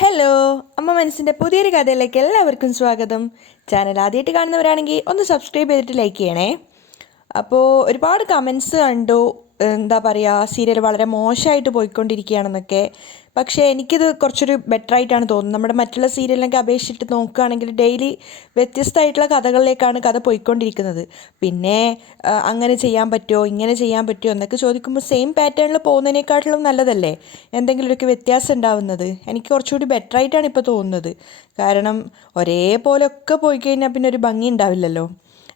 Hello, അമ്മ മനസ്സിൻ്റെ പുതിയൊരു കഥയിലേക്ക് എല്ലാവർക്കും സ്വാഗതം. ചാനൽ ആദ്യമായിട്ട് കാണുന്നവരാണെങ്കിൽ ഒന്ന് സബ്സ്ക്രൈബ് ചെയ്തിട്ട് ലൈക്ക് ചെയ്യണേ. അപ്പോൾ ഒരുപാട് കമൻസ് കണ്ടു, എന്താ പറയുക, സീരിയൽ വളരെ മോശമായിട്ട് പോയിക്കൊണ്ടിരിക്കുകയാണെന്നൊക്കെ. പക്ഷേ എനിക്കിത് കുറച്ചൊരു ബെറ്റർ ആയിട്ടാണ് തോന്നുന്നത്. നമ്മുടെ മറ്റുള്ള സീരിയലിനൊക്കെ അപേക്ഷിച്ചിട്ട് നോക്കുകയാണെങ്കിൽ ഡെയിലി വ്യത്യസ്തമായിട്ടുള്ള കഥകളിലേക്കാണ് കഥ പോയിക്കൊണ്ടിരിക്കുന്നത്. പിന്നെ അങ്ങനെ ചെയ്യാൻ പറ്റുമോ, ഇങ്ങനെ ചെയ്യാൻ പറ്റുമോ എന്നൊക്കെ ചോദിക്കുമ്പോൾ സെയിം പാറ്റേണിൽ പോകുന്നതിനേക്കാട്ടിലും നല്ലതല്ലേ എന്തെങ്കിലുമൊക്കെ വ്യത്യാസം ഉണ്ടാവുന്നത്. എനിക്ക് കുറച്ചുകൂടി ബെറ്റർ ആയിട്ടാണ് ഇപ്പോൾ തോന്നുന്നത്. കാരണം ഒരേപോലൊക്കെ പോയി കഴിഞ്ഞാൽ പിന്നെ ഒരു ഭംഗി ഉണ്ടാവില്ലല്ലോ.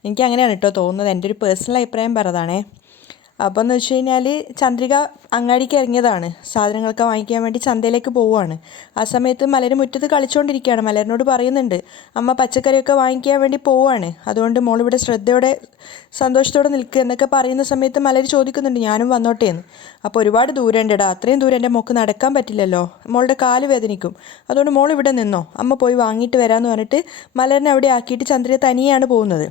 എനിക്ക് അങ്ങനെയാണ് കേട്ടോ തോന്നുന്നത്. എൻ്റെ ഒരു പേഴ്സണൽ അഭിപ്രായം പറഞ്ഞതാണേ. അപ്പോൾ എന്ന് വെച്ച് കഴിഞ്ഞാൽ ചന്ദ്രിക അങ്ങാടിക്ക് ഇറങ്ങിയതാണ്, സാധനങ്ങളൊക്കെ വാങ്ങിക്കാൻ വേണ്ടി ചന്തയിലേക്ക് പോവുകയാണ്. ആ സമയത്ത് മലർ മുറ്റത്ത് കളിച്ചുകൊണ്ടിരിക്കുകയാണ്. മലരിനോട് പറയുന്നുണ്ട്, അമ്മ പച്ചക്കറിയൊക്കെ വാങ്ങിക്കാൻ വേണ്ടി പോവുകയാണ്, അതുകൊണ്ട് മോളിവിടെ ശ്രദ്ധയോടെ സന്തോഷത്തോടെ നിൽക്കുക എന്നൊക്കെ പറയുന്ന സമയത്ത് മലർ ചോദിക്കുന്നുണ്ട്, ഞാനും വന്നോട്ടെ എന്ന്. അപ്പോൾ ഒരുപാട് ദൂരം ഉണ്ടെടാ, അത്രയും ദൂരം എൻ്റെ മോൾക്ക് നടക്കാൻ പറ്റില്ലല്ലോ, മോളുടെ കാല് വേദനിക്കും, അതുകൊണ്ട് മോൾ ഇവിടെ നിന്നോ, അമ്മ പോയി വാങ്ങിയിട്ട് വരാമെന്ന് പറഞ്ഞിട്ട് മലറിനെ അവിടെ ആക്കിയിട്ട് ചന്ദ്രിക തനിയാണ് പോകുന്നത്.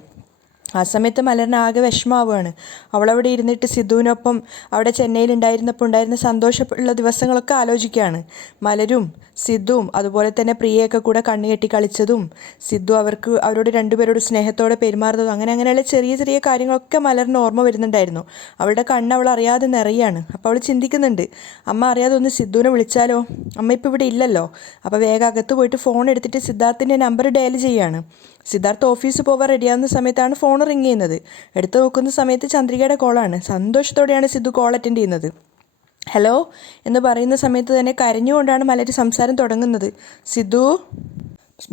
ആ സമയത്ത് മലറിന് ആകെ വിഷമാവുകയാണ്. അവളവിടെ ഇരുന്നിട്ട് സിദ്ധുവിനൊപ്പം അവിടെ ചെന്നൈയിൽ ഉണ്ടായിരുന്ന സന്തോഷമുള്ള ദിവസങ്ങളൊക്കെ ആലോചിക്കുകയാണ്. മലരും സിദ്ധുവും അതുപോലെ തന്നെ പ്രിയയൊക്കെ കൂടെ കണ്ണുകെട്ടി കളിച്ചതും സിദ്ധു അവരോട് രണ്ടുപേരോട് സ്നേഹത്തോടെ പെരുമാറുന്നതും അങ്ങനെയുള്ള ചെറിയ ചെറിയ കാര്യങ്ങളൊക്കെ മലറിന് ഓർമ്മ വരുന്നുണ്ടായിരുന്നു. അവളുടെ കണ്ണ് അവൾ അറിയാതെ നിറയാണ്. അപ്പോൾ അവൾ ചിന്തിക്കുന്നുണ്ട്, അമ്മ അറിയാതെ ഒന്ന് സിദ്ധുവിനെ വിളിച്ചാലോ, അമ്മ ഇപ്പോൾ ഇവിടെ ഇല്ലല്ലോ. അപ്പോൾ വേഗം അകത്ത് പോയിട്ട് ഫോൺ എടുത്തിട്ട് സിദ്ധാർത്ഥിൻ്റെ നമ്പർ ഡയൽ ചെയ്യുകയാണ്. സിദ്ധാർത്ഥ് ഓഫീസിൽ പോകാൻ റെഡിയാകുന്ന സമയത്താണ് ഫോൺ റിങ് ചെയ്യുന്നത്. എടുത്തു നോക്കുന്ന സമയത്ത് ചന്ദ്രികയുടെ കോളാണ്. സന്തോഷത്തോടെയാണ് സിദ്ധു കോൾ അറ്റൻഡ് ചെയ്യുന്നത്. ഹലോ എന്ന് പറയുന്ന സമയത്ത് തന്നെ കരഞ്ഞുകൊണ്ടാണ് മലര് സംസാരം തുടങ്ങുന്നത്. സിദ്ധു.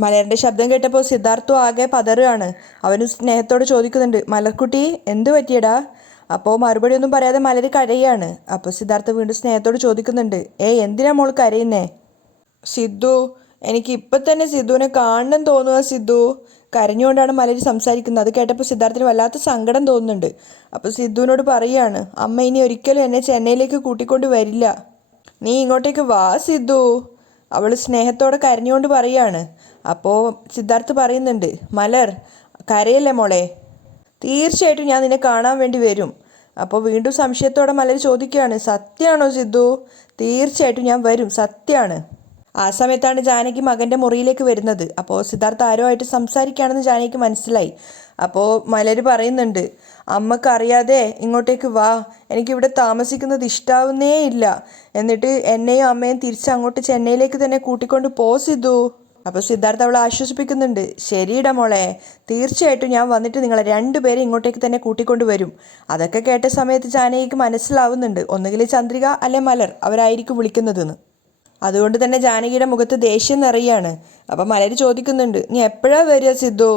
മലറിൻ്റെ ശബ്ദം കേട്ടപ്പോൾ സിദ്ധാർത്ഥും ആകെ പതറുകയാണ്. അവന് സ്നേഹത്തോട് ചോദിക്കുന്നുണ്ട്, മലർക്കുട്ടി എന്ത് പറ്റിയടാ? അപ്പോൾ മറുപടി ഒന്നും പറയാതെ മലര് കരയാണ്. അപ്പോൾ സിദ്ധാർത്ഥ വീണ്ടും സ്നേഹത്തോട് ചോദിക്കുന്നുണ്ട്, എന്തിനാ മോൾ കരയുന്നേ? സിദ്ധു, എനിക്ക് ഇപ്പം തന്നെ സിദ്ധുവിനെ കാണണം തോന്നുക സിദ്ധു. കരഞ്ഞുകൊണ്ടാണ് മലരി സംസാരിക്കുന്നത്. അത് കേട്ടപ്പോൾ സിദ്ധാർത്ഥിന് വല്ലാത്ത സങ്കടം തോന്നുന്നുണ്ട്. അപ്പോൾ സിദ്ധുവിനോട് പറയുകയാണ്, അമ്മ ഇനി ഒരിക്കലും എന്നെ ചെന്നൈയിലേക്ക് കൂട്ടിക്കൊണ്ട് വരില്ല, നീ ഇങ്ങോട്ടേക്ക് വാ സിദ്ധു. അവൾ സ്നേഹത്തോടെ കരഞ്ഞുകൊണ്ട് പറയുകയാണ്. അപ്പോൾ സിദ്ധാർത്ഥ് പറയുന്നുണ്ട്, മലർ കരയല്ലേ മോളെ, തീർച്ചയായിട്ടും ഞാൻ നിന്നെ കാണാൻ വേണ്ടി വരും. അപ്പോൾ വീണ്ടും സംശയത്തോടെ മലർ ചോദിക്കുകയാണ്, സത്യമാണോ സിദ്ധു? തീർച്ചയായിട്ടും ഞാൻ വരും, സത്യമാണ്. ആ സമയത്താണ് ജാനകി മകൻ്റെ മുറിയിലേക്ക് വരുന്നത്. അപ്പോൾ സിദ്ധാർത്ഥ ആരോ ആയിട്ട് സംസാരിക്കുകയാണെന്ന് ജാനകിക്ക് മനസ്സിലായി. അപ്പോൾ മലര് പറയുന്നുണ്ട്, അമ്മക്ക് അറിയാതെ ഇങ്ങോട്ടേക്ക് വാ, എനിക്കിവിടെ താമസിക്കുന്നത് ഇഷ്ടാവുന്നേ ഇല്ല, എന്നിട്ട് എന്നെയും അമ്മയും തിരിച്ച് അങ്ങോട്ട് ചെന്നൈയിലേക്ക് തന്നെ കൂട്ടിക്കൊണ്ട് പോ സിദ്ധു. അപ്പോൾ സിദ്ധാർത്ഥ അവളെ ആശ്വസിപ്പിക്കുന്നുണ്ട്, ശരിയിട മോളെ, തീർച്ചയായിട്ടും ഞാൻ വന്നിട്ട് നിങ്ങളെ രണ്ടുപേരെ ഇങ്ങോട്ടേക്ക് തന്നെ കൂട്ടിക്കൊണ്ട് വരും. അതൊക്കെ കേട്ട സമയത്ത് ജാനകിക്ക് മനസ്സിലാവുന്നുണ്ട്, ഒന്നുകിൽ ചന്ദ്രിക അല്ലെ മലർ അവരായിരിക്കും വിളിക്കുന്നതെന്ന്. അതുകൊണ്ട് തന്നെ ജാനകിയുടെ മുഖത്ത് ദേഷ്യം നിറയാണ്. അപ്പം മലര് ചോദിക്കുന്നുണ്ട്, നീ എപ്പോഴാണ് വരിക സിദ്ധു?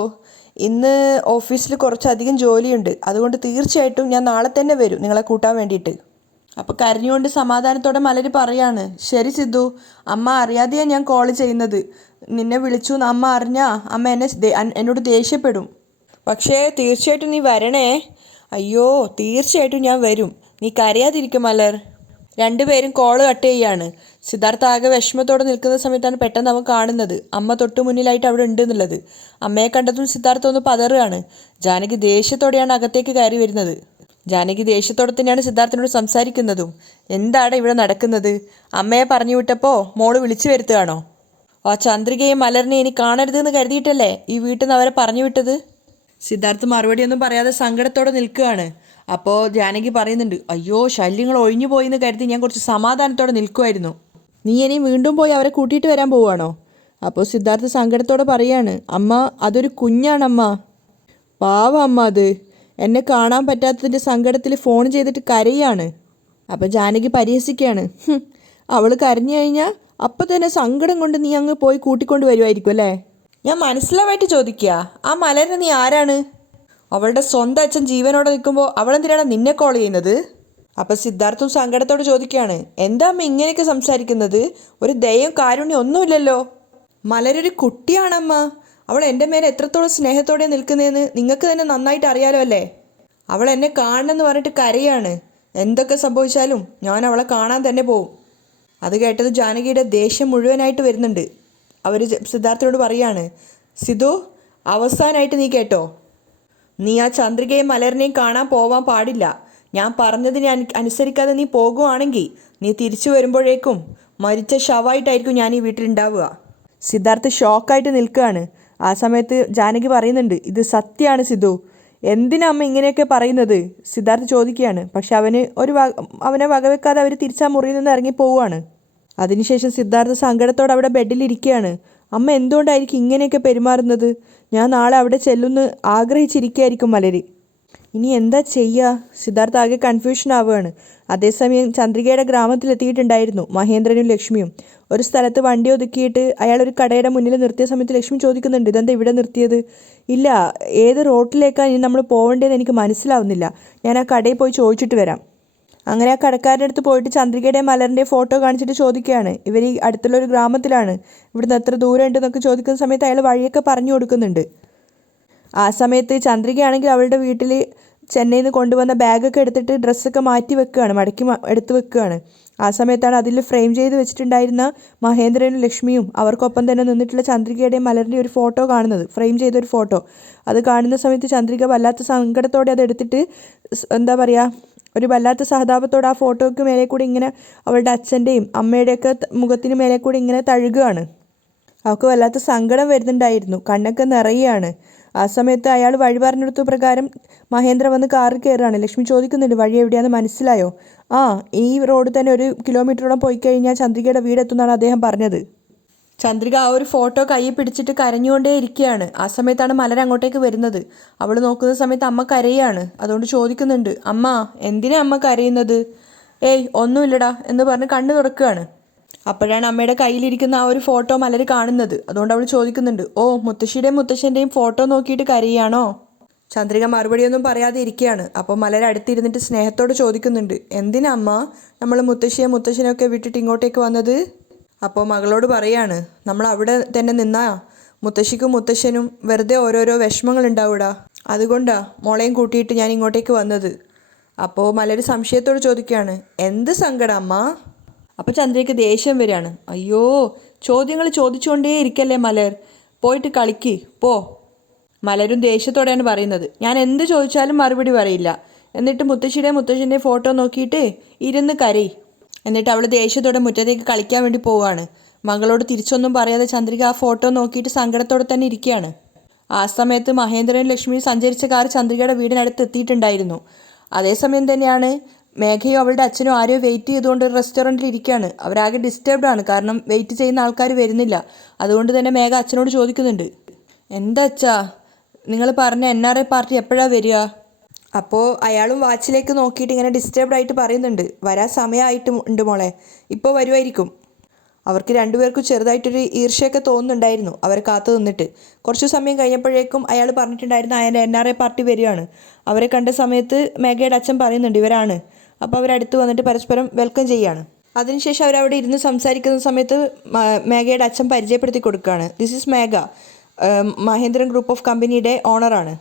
ഇന്ന് ഓഫീസിൽ കുറച്ചധികം ജോലിയുണ്ട്, അതുകൊണ്ട് തീർച്ചയായിട്ടും ഞാൻ നാളെ തന്നെ വരും നിങ്ങളെ കൂട്ടാൻ വേണ്ടിയിട്ട്. അപ്പോൾ കരഞ്ഞുകൊണ്ട് സമാധാനത്തോടെ മലര് പറയാണ്, ശരി സിദ്ധു, അമ്മ അറിയാതെയാണ് ഞാൻ കോൾ ചെയ്യുന്നത്, നിന്നെ വിളിച്ചു അമ്മ അറിഞ്ഞാ അമ്മ എന്നോട് ദേഷ്യപ്പെടും, പക്ഷേ തീർച്ചയായിട്ടും നീ വരണേ. അയ്യോ, തീർച്ചയായിട്ടും ഞാൻ വരും, നീ കരയാതിരിക്കും മലർ. രണ്ടുപേരും കോള് കട്ട് ചെയ്യാണ്. സിദ്ധാർത്ഥ ആകെ വിഷമത്തോടെ നിൽക്കുന്ന സമയത്താണ് പെട്ടെന്ന് അവൻ കാണുന്നത് അമ്മ തൊട്ട് മുന്നിലായിട്ട് അവിടെ ഉണ്ട് എന്നുള്ളത്. അമ്മയെ കണ്ടതും സിദ്ധാർത്ഥ ഒന്ന് പതറുകയാണ്. ജാനകി ദേഷ്യത്തോടെയാണ് അകത്തേക്ക് കയറി വരുന്നത്. ജാനകി ദേഷ്യത്തോടെ തന്നെയാണ് സിദ്ധാർത്ഥനോട് സംസാരിക്കുന്നതും. എന്താണ് ഇവിടെ നടക്കുന്നത്? അമ്മയെ പറഞ്ഞു വിട്ടപ്പോൾ മോള് വിളിച്ചു വരുത്തുകയാണോ? ആ ചന്ദ്രികയും മലറിനെയും ഇനി കാണരുതെന്ന് കരുതിയിട്ടല്ലേ ഈ വീട്ടിൽ നിന്ന് അവരെ പറഞ്ഞു വിട്ടത്? സിദ്ധാർത്ഥ് മറുപടിയൊന്നും പറയാതെ സങ്കടത്തോടെ നിൽക്കുകയാണ്. അപ്പോൾ ജാനകി പറയുന്നുണ്ട്, അയ്യോ, ശല്യങ്ങൾ ഒഴിഞ്ഞു പോയി എന്ന് കരുതി ഞാൻ കുറച്ച് സമാധാനത്തോടെ നിൽക്കുമായിരുന്നു, നീ ഇനി വീണ്ടും പോയി അവരെ കൂട്ടിയിട്ട് വരാൻ പോവുകയാണോ? അപ്പോൾ സിദ്ധാർത്ഥ സങ്കടത്തോടെ പറയാണ്, അമ്മ അതൊരു കുഞ്ഞാണമ്മ, പാവം അമ്മ, അത് എന്നെ കാണാൻ പറ്റാത്തതിൻ്റെ സങ്കടത്തിൽ ഫോൺ ചെയ്തിട്ട് കരയാണ്. അപ്പോൾ ജാനകി പരിഹസിക്കുകയാണ്, അവൾ കരഞ്ഞു കഴിഞ്ഞാൽ അപ്പം തന്നെ സങ്കടം കൊണ്ട് നീ അങ്ങ് പോയി കൂട്ടിക്കൊണ്ട് വരുമായിരിക്കും അല്ലേ? ഞാൻ മനസ്സിലാവായിട്ട് ചോദിക്കുക, ആ മലരിന് നീ ആരാണ്? അവളുടെ സ്വന്തം അച്ഛൻ ജീവനോടെ നിൽക്കുമ്പോൾ അവളെന്തിനാണ് നിന്നെ കോൾ ചെയ്യുന്നത്? അപ്പം സിദ്ധാർത്ഥും സങ്കടത്തോടെ ചോദിക്കുകയാണ്, എന്താ അമ്മ ഇങ്ങനെയൊക്കെ സംസാരിക്കുന്നത്? ഒരു ദയവും കാരുണ്യം ഒന്നുമില്ലല്ലോ. മലരൊരു കുട്ടിയാണമ്മ, അവൾ എൻ്റെ മേലെ എത്രത്തോളം സ്നേഹത്തോടെ നിൽക്കുന്നതെന്ന് നിങ്ങൾക്ക് തന്നെ നന്നായിട്ട് അറിയാലോ അല്ലേ? അവൾ എന്നെ കാണണമെന്ന് പറഞ്ഞിട്ട് കരയാണ്. എന്തൊക്കെ സംഭവിച്ചാലും ഞാൻ അവളെ കാണാൻ തന്നെ പോവും. അത് കേട്ടത് ജാനകിയുടെ ദേഷ്യം മുഴുവനായിട്ട് വരുന്നുണ്ട്. അവർ സിദ്ധാർത്ഥനോട് പറയാണ്, സിദ്ധു, അവസാനമായിട്ട് നീ കേട്ടോ, നീ ആ ചന്ദ്രികയും മലറിനെയും കാണാൻ പോവാൻ പാടില്ല. ഞാൻ പറഞ്ഞതിനെ അനുസരിക്കാതെ നീ പോകുവാണെങ്കിൽ നീ തിരിച്ചു വരുമ്പോഴേക്കും മരിച്ച ശവമായിട്ടായിരിക്കും ഞാൻ ഈ വീട്ടിലുണ്ടാവുക. സിദ്ധാർത്ഥ് ഷോക്കായിട്ട് നിൽക്കുകയാണ്. ആ സമയത്ത് ജാനകി പറയുന്നുണ്ട്, ഇത് സത്യമാണ് സിദ്ധു, എന്തിനാ അമ്മ ഇങ്ങനെയൊക്കെ പറയുന്നത്? സിദ്ധാർത്ഥ് ചോദിക്കുകയാണ്. പക്ഷെ അവനെ വകവെക്കാതെ അവർ തിരിച്ചാ മുറിയിൽ നിന്ന് ഇറങ്ങി പോവുകയാണ്. അതിനുശേഷം സിദ്ധാർത്ഥ സങ്കടത്തോടെ അവിടെ ബെഡിലിരിക്കുകയാണ്. അമ്മ എന്തുകൊണ്ടായിരിക്കും ഇങ്ങനെയൊക്കെ പെരുമാറുന്നത്? ഞാൻ നാളെ അവിടെ ചെല്ലുന്ന് ആഗ്രഹിച്ചിരിക്കുകയായിരിക്കും മലര്. ഇനി എന്താ ചെയ്യുക? സിദ്ധാർത്ഥ ആകെ കൺഫ്യൂഷൻ ആവുകയാണ്. അതേസമയം ചന്ദ്രികയുടെ ഗ്രാമത്തിലെത്തിയിട്ടുണ്ടായിരുന്നു മഹേന്ദ്രനും ലക്ഷ്മിയും. ഒരു സ്ഥലത്ത് വണ്ടി ഒതുക്കിയിട്ട് അയാൾ ഒരു കടയുടെ മുന്നിൽ നിർത്തിയ സമയത്ത് ലക്ഷ്മി ചോദിക്കുന്നുണ്ട്, ഇതെന്താ ഇവിടെ നിർത്തിയത്? ഇല്ല, ഏത് റോട്ടിലേക്കാണ് ഇനി നമ്മൾ പോകേണ്ടതെന്ന് എനിക്ക് മനസ്സിലാവുന്നില്ല, ഞാൻ ആ കടയിൽ പോയി ചോദിച്ചിട്ട് വരാം. അങ്ങനെ ആ കടക്കാരുടെ അടുത്ത് പോയിട്ട് ചന്ദ്രികയുടെയും മലറിൻ്റെയും ഫോട്ടോ കാണിച്ചിട്ട് ചോദിക്കുകയാണ്, ഇവർ ഈ അടുത്തുള്ളൊരു ഗ്രാമത്തിലാണ്, ഇവിടുന്ന് എത്ര ദൂരം ഉണ്ടെന്നൊക്കെ ചോദിക്കുന്ന സമയത്ത് അയാൾ വഴിയൊക്കെ പറഞ്ഞു കൊടുക്കുന്നുണ്ട്. ആ സമയത്ത് ചന്ദ്രികയാണെങ്കിൽ അവളുടെ വീട്ടിൽ ചെന്നൈയിൽ നിന്ന് കൊണ്ടുവന്ന ബാഗൊക്കെ എടുത്തിട്ട് ഡ്രസ്സൊക്കെ മാറ്റി വെക്കുകയാണ്, മടക്കി എടുത്ത് വെക്കുകയാണ്. ആ സമയത്താണ് അതിൽ ഫ്രെയിം ചെയ്ത് വെച്ചിട്ടുണ്ടായിരുന്ന മഹേന്ദ്രനും ലക്ഷ്മിയും അവർക്കൊപ്പം തന്നെ നിന്നിട്ടുള്ള ചന്ദ്രികയുടെയും മലറിൻ്റെയും ഒരു ഫോട്ടോ കാണുന്നത്, ഫ്രെയിം ചെയ്തൊരു ഫോട്ടോ. അത് കാണുന്ന സമയത്ത് ചന്ദ്രിക വല്ലാത്ത സങ്കടത്തോടെ അത് എടുത്തിട്ട് എന്താ പറയുക, ഒരു വല്ലാത്ത സഹതാപത്തോടെ ആ ഫോട്ടോയ്ക്ക് മേലെ കൂടി ഇങ്ങനെ അവളുടെ അച്ഛൻ്റെയും അമ്മയുടെയൊക്കെ മുഖത്തിന് മേലെ കൂടി ഇങ്ങനെ തഴുകുകയാണ്. അവൾക്ക് വല്ലാത്ത സങ്കടം വരുന്നുണ്ടായിരുന്നു, കണ്ണൊക്കെ നിറയുകയാണ്. ആ സമയത്ത് അയാൾ വഴി പറഞ്ഞെടുത്ത പ്രകാരം മഹേന്ദ്ര വന്ന് കാറിൽ കയറുകയാണ്. ലക്ഷ്മി ചോദിക്കുന്നുണ്ട്, വഴി എവിടെയാണെന്ന് മനസ്സിലായോ? ആ, ഈ റോഡ് തന്നെ 1 കിലോമീറ്ററോളം പോയി കഴിഞ്ഞാൽ ചന്ദ്രികയുടെ വീടെത്തുമെന്നാണ് അദ്ദേഹം പറഞ്ഞത്. ചന്ദ്രിക ആ ഒരു ഫോട്ടോ കയ്യിൽ പിടിച്ചിട്ട് കരഞ്ഞുകൊണ്ടേ ഇരിക്കുകയാണ്. ആ സമയത്താണ് മലർ അങ്ങോട്ടേക്ക് വരുന്നത്. അവൾ നോക്കുന്ന സമയത്ത് അമ്മ കരയാണ്. അതുകൊണ്ട് ചോദിക്കുന്നുണ്ട്, അമ്മ എന്തിനാ അമ്മ കരയുന്നത്? ഏയ് ഒന്നുമില്ലടാ എന്ന് പറഞ്ഞ് കണ്ണ് തുറക്കുകയാണ്. അപ്പോഴാണ് അമ്മയുടെ കയ്യിലിരിക്കുന്ന ആ ഒരു ഫോട്ടോ മലർ കാണുന്നത്. അതുകൊണ്ട് അവൾ ചോദിക്കുന്നുണ്ട്, ഓ, മുത്തശ്ശിയുടെയും മുത്തശ്ശൻ്റെയും ഫോട്ടോ നോക്കിയിട്ട് കരയാണോ? ചന്ദ്രിക മറുപടിയൊന്നും പറയാതെ ഇരിക്കുകയാണ്. അപ്പോൾ മലർ അടുത്തിരുന്നിട്ട് സ്നേഹത്തോട് ചോദിക്കുന്നുണ്ട്, എന്തിനാ അമ്മ നമ്മൾ മുത്തശ്ശനെയൊക്കെ വിട്ടിട്ട് ഇങ്ങോട്ടേക്ക് വന്നത്? അപ്പോൾ മകളോട് പറയാണ്, നമ്മൾ അവിടെ തന്നെ നിന്നാ മുത്തശ്ശിക്കും മുത്തശ്ശനും വെറുതെ ഓരോരോ വിഷമങ്ങൾ ഉണ്ടാവൂടാ, അതുകൊണ്ടാ മോളെയും കൂട്ടിയിട്ട് ഞാൻ ഇങ്ങോട്ടേക്ക് വന്നത്. അപ്പോൾ മലർ സംശയത്തോട് ചോദിക്കുകയാണ്, എന്ത് സങ്കടം അമ്മ? അപ്പോൾ ചന്ദ്രയ്ക്ക് ദേഷ്യം വരികയാണ്. അയ്യോ, ചോദ്യങ്ങൾ ചോദിച്ചുകൊണ്ടേ ഇരിക്കല്ലേ മലർ, പോയിട്ട് കളിക്ക് പോ. മലരും ദേഷ്യത്തോടെയാണ് പറയുന്നത്, ഞാൻ എന്ത് ചോദിച്ചാലും മറുപടി പറയില്ല, എന്നിട്ട് മുത്തശ്ശിയുടെയും മുത്തശ്ശൻ്റെയും ഫോട്ടോ നോക്കിയിട്ട് ഇരുന്ന് കരയി. എന്നിട്ട് അവൾ ദേഷ്യത്തോടെ മുറ്റത്തേക്ക് കളിക്കാൻ വേണ്ടി പോവുകയാണ്. മകളോട് തിരിച്ചൊന്നും പറയാതെ ചന്ദ്രിക ആ ഫോട്ടോ നോക്കിയിട്ട് സങ്കടത്തോടെ തന്നെ ഇരിക്കുകയാണ്. ആ സമയത്ത് മഹേന്ദ്രനും ലക്ഷ്മിയും സഞ്ചരിച്ച കാർ ചന്ദ്രികയുടെ വീടിനടുത്ത് എത്തിയിട്ടുണ്ടായിരുന്നു. അതേസമയം തന്നെയാണ് മേഘയും അവളുടെ അച്ഛനും ആരെയോ വെയിറ്റ് ചെയ്തുകൊണ്ട് ഒരു റെസ്റ്റോറൻറ്റിൽ ഇരിക്കുകയാണ്. അവരാകെ ഡിസ്റ്റർബ്ഡ് ആണ്, കാരണം വെയിറ്റ് ചെയ്യുന്ന ആൾക്കാർ വരുന്നില്ല. അതുകൊണ്ട് തന്നെ മേഘ അച്ഛനോട് ചോദിക്കുന്നുണ്ട്, എന്താ അച്ഛാ നിങ്ങൾ പറഞ്ഞ NRI പാർട്ടി എപ്പോഴാണ് വരിക? അപ്പോൾ അയാളും വാച്ചിലേക്ക് നോക്കിയിട്ട് ഇങ്ങനെ ഡിസ്റ്റർബ്ഡ് ആയിട്ട് പറയുന്നുണ്ട്, വരാൻ സമയമായിട്ടുണ്ട് മോളെ, ഇപ്പോൾ വരുമായിരിക്കും. അവർക്ക് രണ്ടുപേർക്കും ചെറുതായിട്ടൊരു ഈർഷ്യയൊക്കെ തോന്നുന്നുണ്ടായിരുന്നു അവരെ കാത്തു നിന്നിട്ട്. കുറച്ച് സമയം കഴിഞ്ഞപ്പോഴേക്കും അയാൾ പറഞ്ഞിട്ടുണ്ടായിരുന്നു അയാളുടെ NRI പാർട്ടി വരികയാണ്. അവരെ കണ്ട സമയത്ത് മേഘയുടെ അച്ഛൻ പറയുന്നുണ്ട് ഇവരാണ്. അപ്പോൾ അവരടുത്ത് വന്നിട്ട് പരസ്പരം വെൽക്കം ചെയ്യുകയാണ്. അതിനുശേഷം അവരവിടെ ഇരുന്ന് സംസാരിക്കുന്ന സമയത്ത് മേഘയുടെ അച്ഛൻ പരിചയപ്പെടുത്തി കൊടുക്കുകയാണ്, this is Megha, Mahendran group of കമ്പനിയുടെ ഓണറാണ്.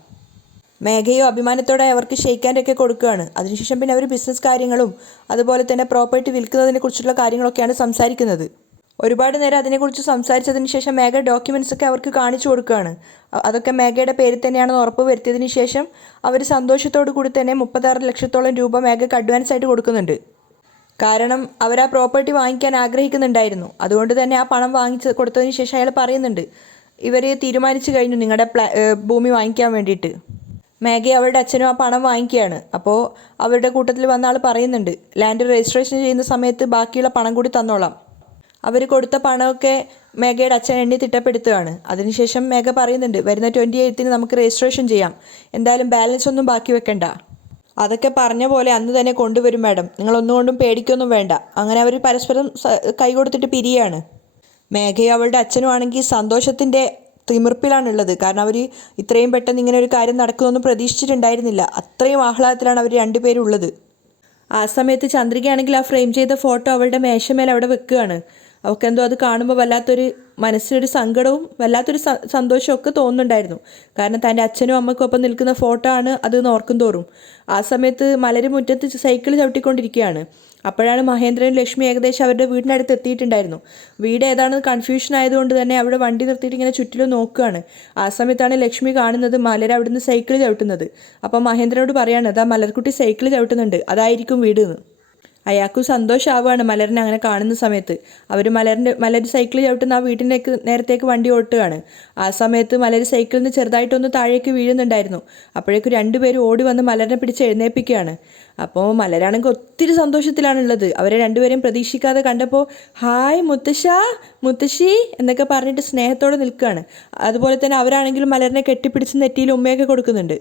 മേഘയോ അഭിമാനത്തോടെ അവർക്ക് ഷെയ്ക്ക് ഹാൻഡൊക്കെ കൊടുക്കുകയാണ്. അതിനുശേഷം പിന്നെ അവർ ബിസിനസ് കാര്യങ്ങളും അതുപോലെ തന്നെ പ്രോപ്പർട്ടി വിൽക്കുന്നതിനെ കുറിച്ചുള്ള കാര്യങ്ങളൊക്കെയാണ് സംസാരിക്കുന്നത്. ഒരുപാട് നേരം അതിനെക്കുറിച്ച് സംസാരിച്ചതിന് ശേഷം മേഘ ഡോക്യുമെൻറ്റ്സ് ഒക്കെ അവർക്ക് കാണിച്ചു കൊടുക്കുകയാണ്. അതൊക്കെ മേഘയുടെ പേരിൽ തന്നെയാണെന്ന് ഉറപ്പ് വരുത്തിയതിന് ശേഷം അവർ സന്തോഷത്തോടു കൂടി തന്നെ 36 ലക്ഷത്തോളം രൂപ മേഘയ്ക്ക് അഡ്വാൻസ് ആയിട്ട് കൊടുക്കുന്നുണ്ട്. കാരണം അവർ ആ പ്രോപ്പർട്ടി വാങ്ങിക്കാൻ ആഗ്രഹിക്കുന്നുണ്ടായിരുന്നു. അതുകൊണ്ട് തന്നെ ആ പണം വാങ്ങിച്ച് കൊടുത്തതിന് ശേഷം അയാൾ പറയുന്നുണ്ട്, ഇവർ തീരുമാനിച്ചു കഴിഞ്ഞു നിങ്ങളുടെ ഭൂമി വാങ്ങിക്കാൻ വേണ്ടിയിട്ട്. മേഘയും അവരുടെ അച്ഛനും ആ പണം വാങ്ങിക്കുകയാണ്. അപ്പോൾ അവരുടെ കൂട്ടത്തിൽ വന്ന ആൾ പറയുന്നുണ്ട്, ലാൻഡ് രജിസ്ട്രേഷൻ ചെയ്യുന്ന സമയത്ത് ബാക്കിയുള്ള പണം കൂടി തന്നോളാം. അവർ കൊടുത്ത പണമൊക്കെ മേഘയുടെ അച്ഛൻ എണ്ണി തിട്ടപ്പെടുത്തുകയാണ്. അതിനുശേഷം മേഘ പറയുന്നുണ്ട്, വരുന്ന 28-ന് നമുക്ക് രജിസ്ട്രേഷൻ ചെയ്യാം, എന്തായാലും ബാലൻസ് ഒന്നും ബാക്കി വെക്കണ്ട. അതൊക്കെ പറഞ്ഞ പോലെ അന്ന് തന്നെ കൊണ്ടുവരും മാഡം, നിങ്ങളൊന്നുകൊണ്ടും പേടിക്കൊന്നും വേണ്ട. അങ്ങനെ അവർ പരസ്പരം കൈ കൊടുത്തിട്ട് പിരിയാണ്. മേഘയും അവളുടെ അച്ഛനും ആണെങ്കിൽ സന്തോഷത്തിൻ്റെ തിമിർപ്പിലാണുള്ളത്. കാരണം അവർ ഇത്രയും പെട്ടെന്ന് ഇങ്ങനെ ഒരു കാര്യം നടക്കുമെന്നൊന്നും പ്രതീക്ഷിച്ചിട്ടുണ്ടായിരുന്നില്ല. അത്രയും ആഹ്ലാദത്തിലാണ് അവർ രണ്ടുപേരും ഉള്ളത്. ആ സമയത്ത് ചന്ദ്രികയാണെങ്കിൽ ആ ഫ്രെയിം ചെയ്ത ഫോട്ടോ അവളുടെ മേശമേൽ അവിടെ വെക്കുകയാണ്. അവൾക്കെന്തോ അത് കാണുമ്പോൾ വല്ലാത്തൊരു മനസ്സിനൊരു സങ്കടവും വല്ലാത്തൊരു സന്തോഷവും ഒക്കെ തോന്നുന്നുണ്ടായിരുന്നു. കാരണം തൻ്റെ അച്ഛനും അമ്മയ്ക്കും ഒപ്പം നിൽക്കുന്ന ഫോട്ടോ ആണ് അത് ഓർക്കും തോറും. ആ സമയത്ത് മലര് മുറ്റത്ത് സൈക്കിൾ ചവിട്ടിക്കൊണ്ടിരിക്കുകയാണ്. അപ്പോഴാണ് മഹേന്ദ്രനും ലക്ഷ്മി ഏകദേശം അവരുടെ വീടിനടുത്ത് എത്തിയിട്ടുണ്ടായിരുന്നു. വീട് ഏതാണെന്ന് കൺഫ്യൂഷൻ ആയതുകൊണ്ട് തന്നെ അവിടെ വണ്ടി നിർത്തിയിട്ട് ഇങ്ങനെ ചുറ്റിലും നോക്കുകയാണ്. ആ സമയത്താണ് ലക്ഷ്മി കാണുന്നത് മലർ അവിടുന്ന് സൈക്കിൾ ചവിട്ടുന്നത്. അപ്പോൾ മഹേന്ദ്രനോട് പറയാണ്, അതാ മലർക്കുട്ടി സൈക്കിൾ ചവിട്ടുന്നുണ്ട്, അതായിരിക്കും വീട് എന്ന്. അയാൾക്കും സന്തോഷമാവുകയാണ് മലറിനെ അങ്ങനെ കാണുന്ന സമയത്ത്. അവർ മലർ സൈക്കിൾ ചവിട്ടുന്ന ആ വീട്ടിലേക്ക് നേരത്തേക്ക് വണ്ടി ഓട്ടുകയാണ്. ആ സമയത്ത് മലർ സൈക്കിളിൽ നിന്ന് ചെറുതായിട്ടൊന്ന് താഴേക്ക് വീഴുന്നുണ്ടായിരുന്നു. അപ്പോഴേക്കും രണ്ടുപേരും ഓടി വന്ന് മലറിനെ പിടിച്ച് എഴുന്നേൽപ്പിക്കുകയാണ്. അപ്പോൾ മലരാണെങ്കിൽ ഒത്തിരി സന്തോഷത്തിലാണുള്ളത്. അവരെ രണ്ടുപേരെയും പ്രതീക്ഷിക്കാതെ കണ്ടപ്പോൾ ഹായ് മുത്തശ്ശി എന്നൊക്കെ പറഞ്ഞിട്ട് സ്നേഹത്തോടെ നിൽക്കുകയാണ്. അതുപോലെ തന്നെ അവരാണെങ്കിലും മലറിനെ കെട്ടിപ്പിടിച്ച് നെറ്റിയിൽ ഉമ്മയൊക്കെ കൊടുക്കുന്നുണ്ട്.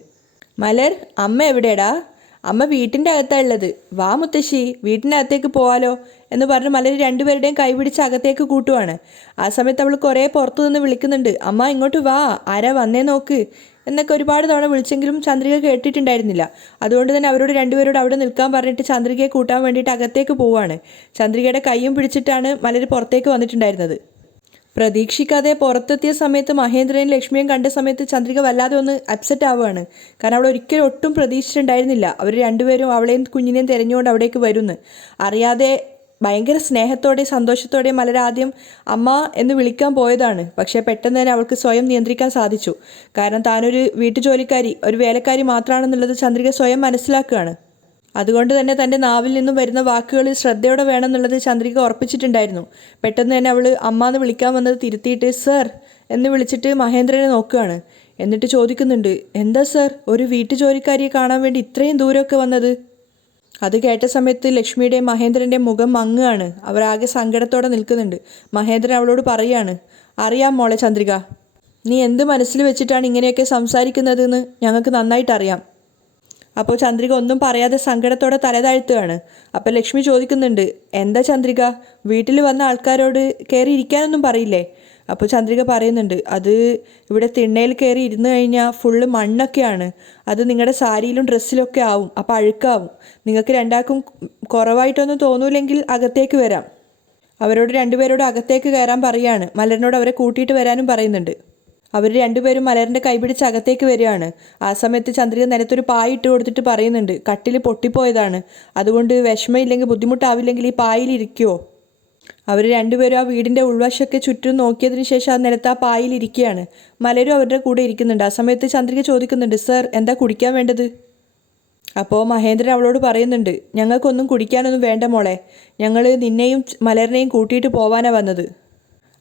മലർ, അമ്മ എവിടെയാടാ? അമ്മ വീട്ടിൻ്റെ അകത്താണ് ഉള്ളത്. വാ മുത്തശ്ശി, വീട്ടിൻ്റെ അകത്തേക്ക് പോവാലോ എന്ന് പറഞ്ഞ് മലർ രണ്ടുപേരുടെയും കൈപിടിച്ച് അകത്തേക്ക് കൂട്ടുവാണ്. ആ സമയത്ത് അവൾ കുറേ പുറത്തു നിന്ന് വിളിക്കുന്നുണ്ട്, അമ്മ ഇങ്ങോട്ട് വാ, ആരാ വന്നേ നോക്ക് എന്നൊക്കെ ഒരുപാട് തവണ വിളിച്ചെങ്കിലും ചന്ദ്രിക കേട്ടിട്ടുണ്ടായിരുന്നില്ല. അതുകൊണ്ട് തന്നെ അവരോട് രണ്ടുപേരോട് അവിടെ നിൽക്കാൻ പറഞ്ഞിട്ട് ചന്ദ്രികയെ കൂട്ടാൻ വേണ്ടിയിട്ട് അകത്തേക്ക് പോവുകയാണ്. ചന്ദ്രികയുടെ കൈയും പിടിച്ചിട്ടാണ് മലർ പുറത്തേക്ക് വന്നിട്ടുണ്ടായിരുന്നത്. പ്രതീക്ഷിക്കാതെ പുറത്തെത്തിയ സമയത്ത് മഹേന്ദ്രനെയും ലക്ഷ്മിയും കണ്ട സമയത്ത് ചന്ദ്രിക വല്ലാതെ ഒന്ന് അപ്സെറ്റ് ആവുകയാണ്. കാരണം അവൾ ഒരിക്കലും ഒട്ടും പ്രതീക്ഷിച്ചിട്ടുണ്ടായിരുന്നില്ല അവർ രണ്ടുപേരും അവളെയും കുഞ്ഞിനെയും തിരഞ്ഞുകൊണ്ട് അവിടേക്ക് വരുന്നു. അറിയാതെ ഭയങ്കര സ്നേഹത്തോടെ സന്തോഷത്തോടെ മലരാദ്യം അമ്മ എന്ന് വിളിക്കാൻ പോയതാണ്. പക്ഷേ പെട്ടെന്ന് തന്നെ അവൾക്ക് സ്വയം നിയന്ത്രിക്കാൻ സാധിച്ചു. കാരണം താനൊരു വീട്ടുജോലിക്കാരി, ഒരു വേലക്കാരി മാത്രമാണെന്നുള്ളത് ചന്ദ്രിക സ്വയം മനസ്സിലാക്കുകയാണ്. അതുകൊണ്ട് തന്നെ തൻ്റെ നാവിൽ നിന്നും വരുന്ന വാക്കുകൾ ശ്രദ്ധയോടെ വേണമെന്നുള്ളത് ചന്ദ്രിക ഉറപ്പിച്ചിട്ടുണ്ടായിരുന്നു. പെട്ടെന്ന് തന്നെ അവൾ അമ്മ എന്ന് വിളിക്കാൻ വന്നത് തിരുത്തിയിട്ട് സർ എന്ന് വിളിച്ചിട്ട് മഹേന്ദ്രനെ നോക്കുകയാണ്. എന്നിട്ട് ചോദിക്കുന്നുണ്ട്, എന്താ സർ ഒരു വീട്ടുജോലിക്കാരിയെ കാണാൻ വേണ്ടി ഇത്രയും ദൂരമൊക്കെ വന്നത്? അത് കേട്ട സമയത്ത് ലക്ഷ്മിയുടെയും മഹേന്ദ്രൻ്റെയും മുഖം മങ്ങുകയാണ്. അവരാകെ സങ്കടത്തോടെ നിൽക്കുന്നുണ്ട്. മഹേന്ദ്രൻ അവളോട് പറയാണ്, അറിയാം മോളെ ചന്ദ്രിക, നീ എന്ത് മനസ്സിൽ വെച്ചിട്ടാണ് ഇങ്ങനെയൊക്കെ സംസാരിക്കുന്നതെന്ന് ഞങ്ങൾക്ക് നന്നായിട്ടറിയാം. അപ്പോൾ ചന്ദ്രിക ഒന്നും പറയാതെ സങ്കടത്തോടെ തലതാഴ്ത്തുകയാണ്. അപ്പോൾ ലക്ഷ്മി ചോദിക്കുന്നുണ്ട്, എന്താ ചന്ദ്രിക, വീട്ടിൽ വന്ന ആൾക്കാരോട് കയറി ഇരിക്കാനൊന്നും പറയില്ലേ? അപ്പോൾ ചന്ദ്രിക പറയുന്നുണ്ട്, അത് ഇവിടെ തിണ്ണയിൽ കയറി ഇരുന്ന് കഴിഞ്ഞാൽ ഫുള്ള് മണ്ണൊക്കെയാണ്. അത് നിങ്ങളുടെ സാരിയിലും ഡ്രസ്സിലൊക്കെ ആവും, അപ്പോൾ അഴുക്കാവും. നിങ്ങൾക്ക് രണ്ടാൾക്കും കുറവായിട്ടൊന്നും തോന്നൂലെങ്കിൽ അകത്തേക്ക് വരാം. അവരോട് രണ്ടുപേരോട് അകത്തേക്ക് കയറാൻ പറയുകയാണ്. മലറിനോട് അവരെ കൂട്ടിയിട്ട് വരാനും പറയുന്നുണ്ട്. അവർ രണ്ടുപേരും മലറിൻ്റെ കൈപിടിച്ച് അകത്തേക്ക് വരികയാണ്. ആ സമയത്ത് ചന്ദ്രിക നിലത്തൊരു പായ ഇട്ട് കൊടുത്തിട്ട് പറയുന്നുണ്ട്, കട്ടിൽ പൊട്ടിപ്പോയതാണ്, അതുകൊണ്ട് വിഷമമില്ലെങ്കിൽ ബുദ്ധിമുട്ടാവില്ലെങ്കിൽ ഈ പായിൽ ഇരിക്കുമോ? അവർ രണ്ടുപേരും ആ വീടിൻ്റെ ഉൾവശമൊക്കെ ചുറ്റും നോക്കിയതിന് ശേഷം ആ നിലത്ത് ആ പായിൽ ഇരിക്കുകയാണ്. മലരും അവരുടെ കൂടെ ഇരിക്കുന്നുണ്ട്. ആ സമയത്ത് ചന്ദ്രിക ചോദിക്കുന്നുണ്ട്, സർ എന്താ കുടിക്കാൻ വേണ്ടത്? അപ്പോൾ മഹേന്ദ്രൻ അവളോട് പറയുന്നുണ്ട്, ഞങ്ങൾക്കൊന്നും കുടിക്കാനൊന്നും വേണ്ട മോളെ, ഞങ്ങൾ നിന്നെയും മലറിനെയും കൂട്ടിയിട്ട് പോവാനാണ് വന്നത്.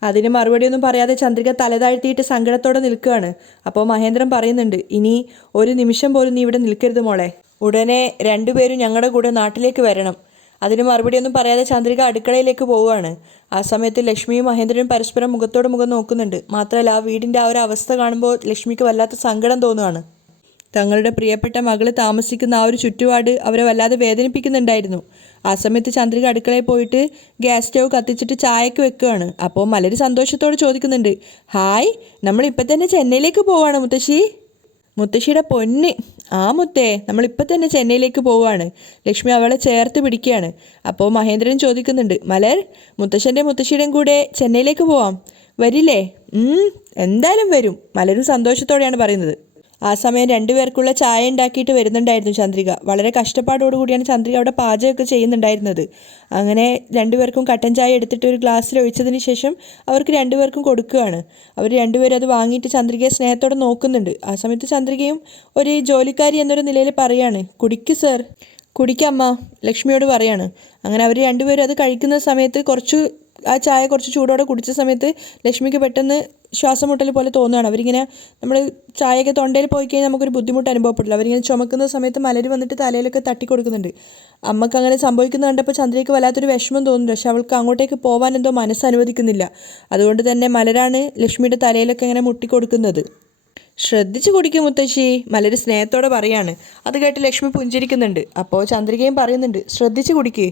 അതിന് മറുപടിയൊന്നും പറയാതെ ചന്ദ്രിക തലതാഴ്ത്തിയിട്ട് സങ്കടത്തോടെ നിൽക്കുകയാണ്. അപ്പോൾ മഹേന്ദ്രൻ പറയുന്നുണ്ട്, ഇനി ഒരു നിമിഷം പോലും നീ ഇവിടെ നിൽക്കരുത് മോളെ, ഉടനെ രണ്ടുപേരും ഞങ്ങളുടെ കൂടെ നാട്ടിലേക്ക് വരണം. അതിന് മറുപടിയൊന്നും പറയാതെ ചന്ദ്രിക അടുക്കളയിലേക്ക് പോവുകയാണ്. ആ സമയത്ത് ലക്ഷ്മിയും മഹേന്ദ്രനും പരസ്പരം മുഖത്തോട് മുഖം നോക്കുന്നുണ്ട്. മാത്രമല്ല ആ വീടിൻ്റെ ആ ഒരു അവസ്ഥ കാണുമ്പോൾ ലക്ഷ്മിക്ക് വല്ലാത്ത സങ്കടം തോന്നുകയാണ്. തങ്ങളുടെ പ്രിയപ്പെട്ട മകള് താമസിക്കുന്ന ആ ഒരു ചുറ്റുപാട് അവരെ വല്ലാതെ വേദനിപ്പിക്കുന്നുണ്ടായിരുന്നു. ആ സമയത്ത് ചന്ദ്രിക അടുക്കളയിൽ പോയിട്ട് ഗ്യാസ് സ്റ്റവ് കത്തിച്ചിട്ട് ചായക്ക് വെക്കുകയാണ്. അപ്പോൾ മലര് സന്തോഷത്തോടെ ചോദിക്കുന്നുണ്ട്, ഹായ്, നമ്മളിപ്പോൾ തന്നെ ചെന്നൈയിലേക്ക് പോവാണ് മുത്തശ്ശി. മുത്തശ്ശിയുടെ പൊന്ന്, ആ മുത്തേ, നമ്മളിപ്പോൾ തന്നെ ചെന്നൈയിലേക്ക് പോവുകയാണ്. ലക്ഷ്മി അവളെ ചേർത്ത് പിടിക്കുകയാണ്. അപ്പോൾ മഹേന്ദ്രൻ ചോദിക്കുന്നുണ്ട്, മലർ, മുത്തശ്ശിയുടെയും കൂടെ ചെന്നൈയിലേക്ക് പോവാം, വരില്ലേ? എന്തായാലും വരും, മലരും സന്തോഷത്തോടെയാണ് പറയുന്നത്. ആ സമയം രണ്ടുപേർക്കുള്ള ചായ ഉണ്ടാക്കിയിട്ട് വരുന്നുണ്ടായിരുന്നു ചന്ദ്രിക. വളരെ കഷ്ടപ്പാടോടുകൂടിയാണ് ചന്ദ്രിക അവിടെ പാചകമൊക്കെ ചെയ്യുന്നുണ്ടായിരുന്നത്. അങ്ങനെ രണ്ടുപേർക്കും കട്ടൻ ചായ എടുത്തിട്ട് ഒരു ഗ്ലാസ്സിൽ ഒഴിച്ചതിന് ശേഷം അവർക്ക് രണ്ടുപേർക്കും കൊടുക്കുകയാണ്. അവർ രണ്ടുപേരും അത് വാങ്ങിയിട്ട് ചന്ദ്രികയെ സ്നേഹത്തോടെ നോക്കുന്നുണ്ട്. ആ സമയത്ത് ചന്ദ്രികയും ഒരു ജോലിക്കാരി എന്നൊരു നിലയിൽ പറയാണ്, കുടിക്ക് സർ, കുടിക്കമ്മ, ലക്ഷ്മിയോട് പറയാണ്. അങ്ങനെ അവർ രണ്ടുപേരും അത് കഴിക്കുന്ന സമയത്ത് ആ ചായ കുറച്ച് ചൂടോടെ കുടിച്ച സമയത്ത് ലക്ഷ്മിക്ക് പെട്ടെന്ന് ശ്വാസം മുട്ടൽ പോലെ തോന്നുകയാണ്. അവരിങ്ങനെ നമ്മൾ ചായയൊക്കെ തൊണ്ടയിൽ പോയി കഴിഞ്ഞാൽ നമുക്കൊരു ബുദ്ധിമുട്ട് അനുഭവപ്പെടില്ല. അവരിങ്ങനെ ചുമക്കുന്ന സമയത്ത് മലര് വന്നിട്ട് തലയിലൊക്കെ തട്ടി കൊടുക്കുന്നുണ്ട്. അമ്മക്ക് അങ്ങനെ സംഭവിക്കുന്നത് കണ്ടപ്പോൾ ചന്ദ്രയ്ക്ക് വല്ലാത്തൊരു വിഷമം തോന്നുന്നുണ്ട്. പക്ഷെ അവൾക്ക് അങ്ങോട്ടേക്ക് പോകാൻ എന്തോ മനസ്സ് അനുവദിക്കുന്നില്ല. അതുകൊണ്ട് തന്നെ മലരാണ് ലക്ഷ്മിയുടെ തലയിലൊക്കെ ഇങ്ങനെ മുട്ടിക്കൊടുക്കുന്നത്. ശ്രദ്ധിച്ചു കുടിക്കും മുത്തശ്ശി, മലര് സ്നേഹത്തോടെ പറയാണ്. അത് കേട്ട് ലക്ഷ്മി പുഞ്ചിരിക്കുന്നുണ്ട്. അപ്പോൾ ചന്ദ്രികയും പറയുന്നുണ്ട്, ശ്രദ്ധിച്ചു കുടിക്കേ.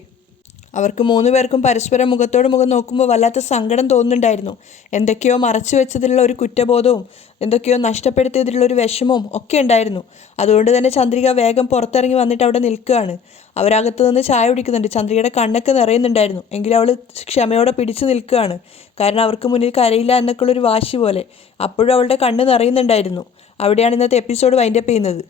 അവർക്ക് മൂന്ന് പേർക്കും പരസ്പരം മുഖത്തോട് മുഖം നോക്കുമ്പോൾ വല്ലാത്ത സങ്കടം തോന്നുന്നുണ്ടായിരുന്നു. എന്തൊക്കെയോ മറച്ചു വെച്ചതിലുള്ള ഒരു കുറ്റബോധവും എന്തൊക്കെയോ നഷ്ടപ്പെടുത്തിയതിലുള്ള ഒരു വിഷമവും ഒക്കെ ഉണ്ടായിരുന്നു. അതുകൊണ്ട് തന്നെ ചന്ദ്രിക വേഗം പുറത്തിറങ്ങി വന്നിട്ട് അവിടെ നിൽക്കുകയാണ്. അവരകത്ത് നിന്ന് ചായ കുടിക്കുന്നുണ്ട്. ചന്ദ്രികയുടെ കണ്ണൊക്കെ നിറയുന്നുണ്ടായിരുന്നു. എങ്കിലും അവൾ ക്ഷമയോടെ പിടിച്ചു നിൽക്കുകയാണ്. കാരണം അവർക്ക് മുന്നിൽ കരയില്ല എന്നൊക്കെയുള്ളൊരു വാശി പോലെ. അപ്പോഴും അവളുടെ കണ്ണ് നിറയുന്നുണ്ടായിരുന്നു. അവിടെയാണ് ഇന്നത്തെ എപ്പിസോഡ് വൈൻഡപ്പ് ചെയ്യുന്നത്.